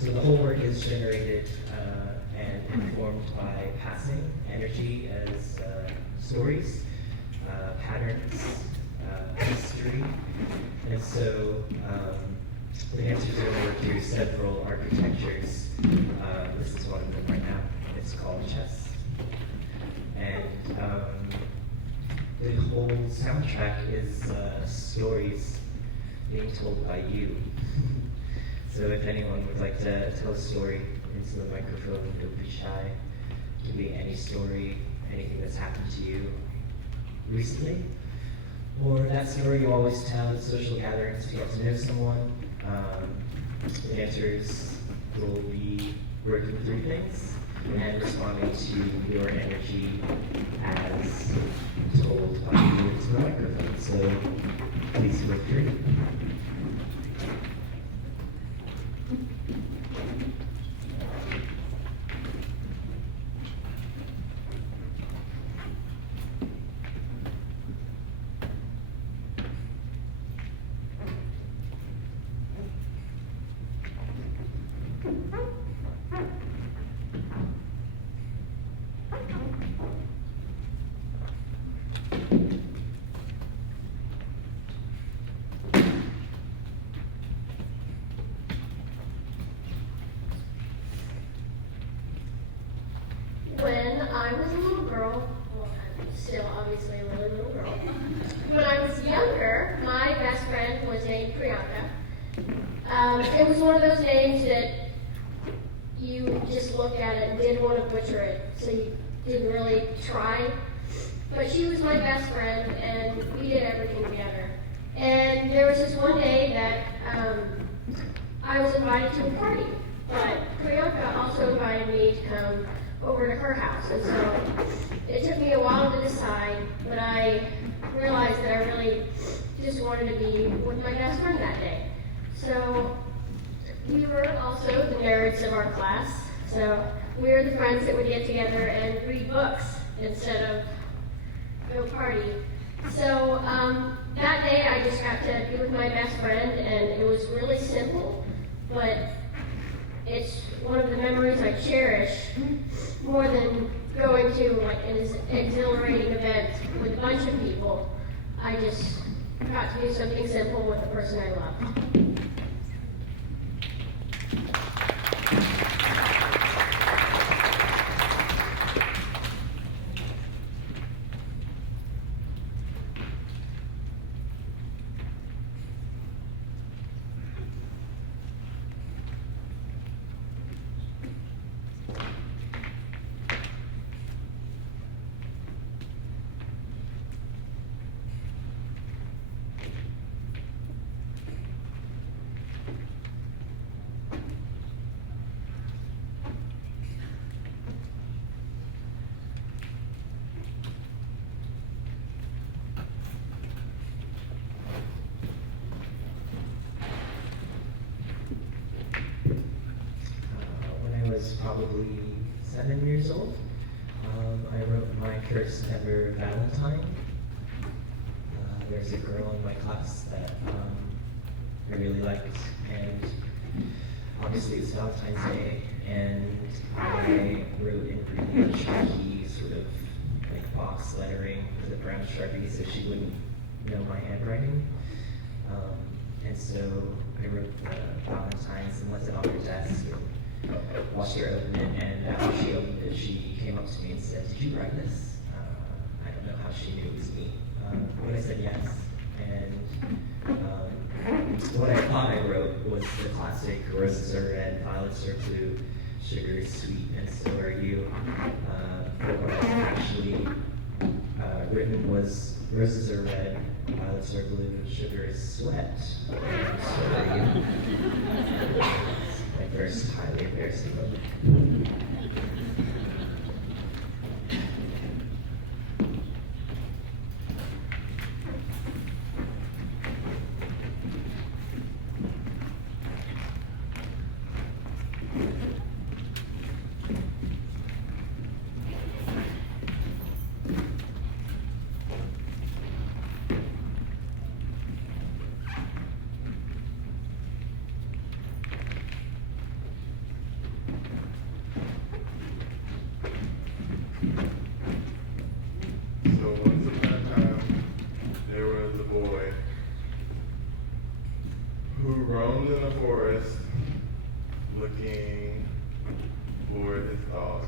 So the whole work is generated and informed by passing energy as stories, patterns, history. And so the answers are worked through several architectures. This is one of them right now. It's called chess. And the whole soundtrack is stories being told by you. So if anyone would like to tell a story into the microphone, don't be shy. It can be any story, anything that's happened to you recently, or that story you always tell at social gatherings to get to know someone. The dancers will be working through things and responding to your energy as told by you into the microphone. So please feel free. When I was a little girl, well, I'm still obviously a really little girl. When I was younger, my best friend was named Priyanka. It was one of those names that you just looked at it and didn't want to butcher it, so you didn't really try. But she was my best friend, and we did everything together. And there was this one day that I was invited to a party, but Priyanka also invited me to come over to her house. And so it took me a while to decide, but I realized that I really just wanted to be with my best friend that day. So we were also the nerds of our class. So we were the friends that would get together and read books instead of go party. So that day I just got to be with my best friend, and it was really simple, but it's one of the memories I cherish more than going to like an exhilarating event with a bunch of people. I just got to do something simple with the person I love. Was probably 7 years old. I wrote my first ever Valentine. There's a girl in my class that I really liked, and obviously it's Valentine's Day, and I wrote in really chunky sort of like box lettering with a brown Sharpie so she wouldn't know my handwriting. And so I wrote the Valentine's and left it on her desk. Watched her open it, and after she opened it, she came up to me and said, "Did you write this?" I don't know how she knew it was me, but I said yes. And what I thought I wrote was the classic "Roses are red, violets are blue, sugar is sweet, and so are you." But what I actually written was "Roses are red, violets are blue, sugar is sweat, and so are you." My first highly embarrassing moment. forest looking for his dog.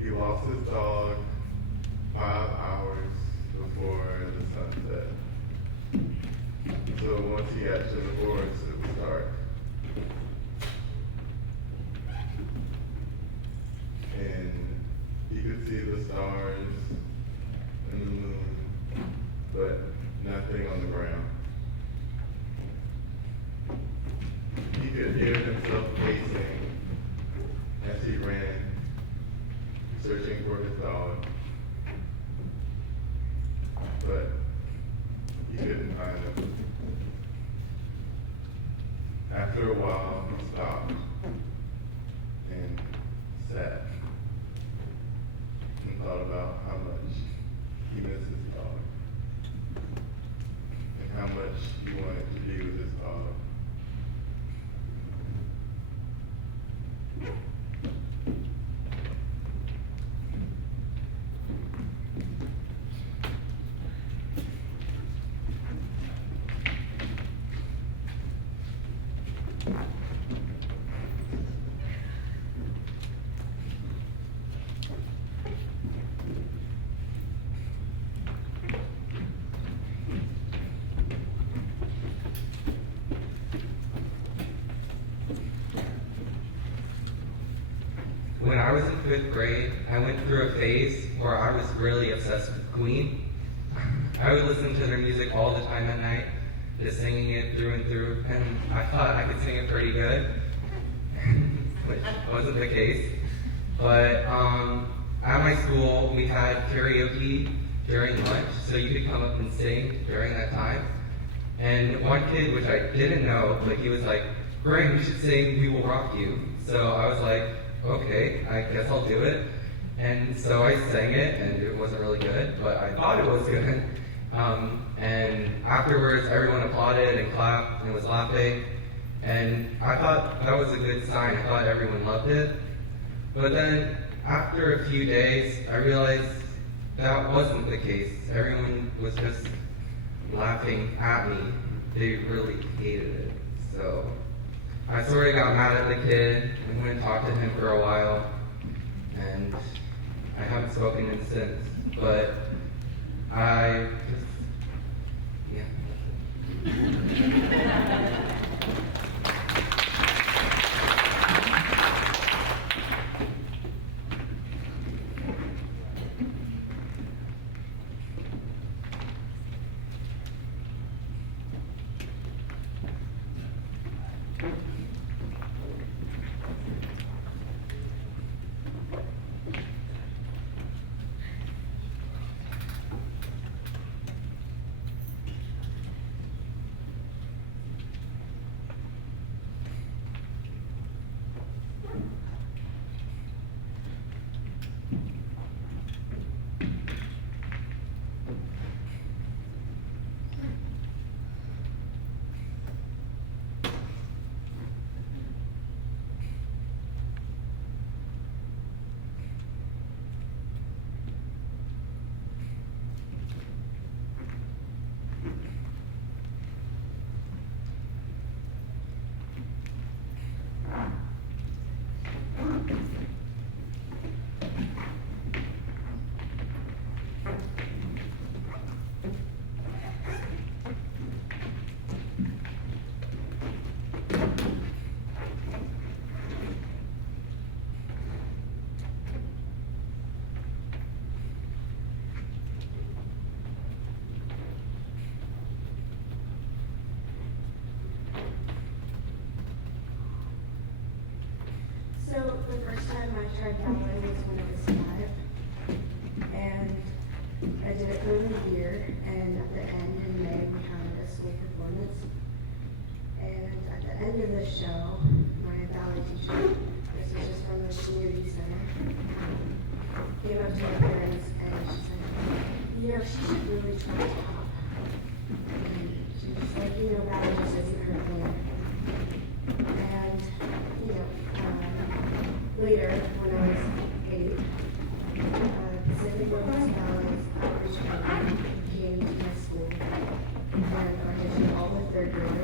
He lost his dog 5 hours before the sun set. So once he got to the forest, it was dark. And he could see the stars and the moon, but nothing on the ground. He could hear himself pacing as he ran, searching for his dog, but he couldn't find him. After a while, he stopped and sat and thought about how much he missed his dog and how much he wanted to be with his dog. When I was in 5th grade, I went through a phase where I was really obsessed with Queen. I would listen to their music all the time at night, just singing it through and through, and I thought I could sing it pretty good, which wasn't the case. But at my school, we had karaoke during lunch, so you could come up and sing during that time. And one kid, which I didn't know, but he was like, "Brian, you should sing 'We Will Rock You.'" So I was like, okay, I guess I'll do it. And so I sang it, and it wasn't really good, but I thought it was good. And afterwards, everyone applauded and clapped and was laughing. And I thought that was a good sign. I thought everyone loved it. But then, after a few days, I realized that wasn't the case. Everyone was just laughing at me. They really hated it. So I sort of got mad at the kid and went and talked to him for a while, and I haven't spoken to him since, but I just, yeah. So the first time I tried ballet was when I was 5, and I did it for the year, and at the end in May we had a school performance, and at the end of the show, my ballet teacher, this was just from the community center, came up to my parents and she said, she should really try pop. And she was just like, ballet just isn't her thing. And, later, when I was 8, Pacific Women's Ballet's outreach program came to my school and auditioned all the 3rd graders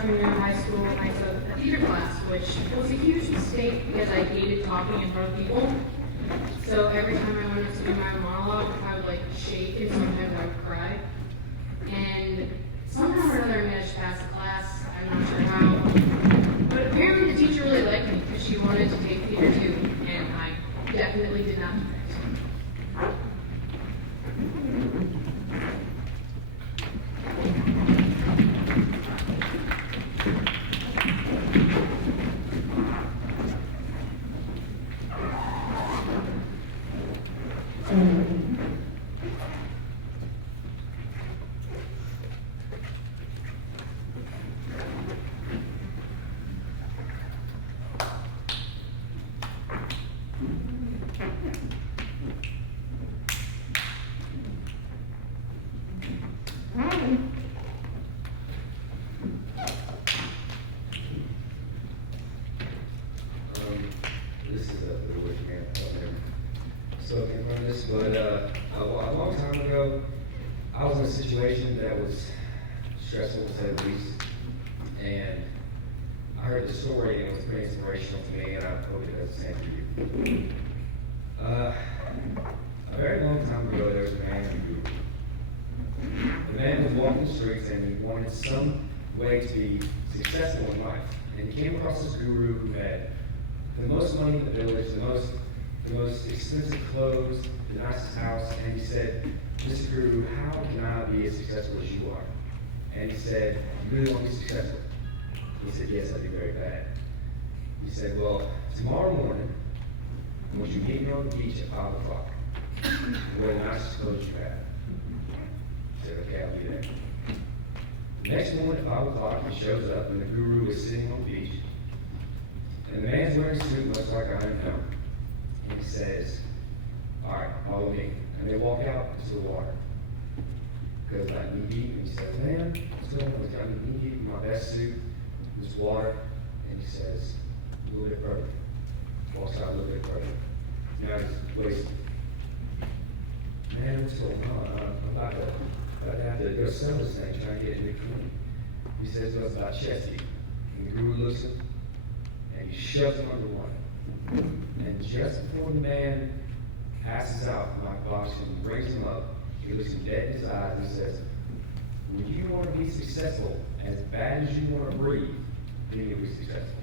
freshman year of high school, I took a theater class, which was a huge mistake because I hated talking in front of people. So every time I went up to do my monologue, I would like shake and sometimes I would cry. And somehow or another I managed to pass the class. I'm not sure how. But apparently the teacher really liked me because she wanted to take theater too, and I definitely did not do that. This is a little weird, man. I've never spoken from this, but a long time ago, I was in a situation that was stressful to say the least, and I heard the story and it was pretty inspirational to me, and I hope it does the same for you. A very long time ago, there was a man named Guru. The man was walking the streets and he wanted some way to be successful in life, and he came across this guru who had the most money in the village, the most expensive clothes, the nicest house, and he said, "Mr. Guru, how can I be as successful as you are?" And he said, "You really want to be successful?" He said, "Yes, I do very bad." He said, "Well, tomorrow morning, I want you to meet me on the beach at 5 o'clock. And wear the nicest clothes you have." He said, "Okay, I'll be there." The next morning at 5 o'clock, he shows up, and the guru is sitting on the beach. And the man's wearing a suit, much like I am now. And he says, "All right, follow me." And they walk out into the water. Goes like knee deep, and he says, "Man, what's going on?" He's got me knee deep in my best suit, this water. And he says, "A little bit further." Walks out a little bit further. Now he's wasted. "Man, what's going on? I'm about to have to go sell this thing, trying to get it clean." He says, "Well, it's about chest deep." And the guru looks at him, and he shoves him underwater. And just before the man passes out from my box and brings him up, he looks him dead in his eyes and says, "When you want to be successful as bad as you want to breathe, then you'll be successful."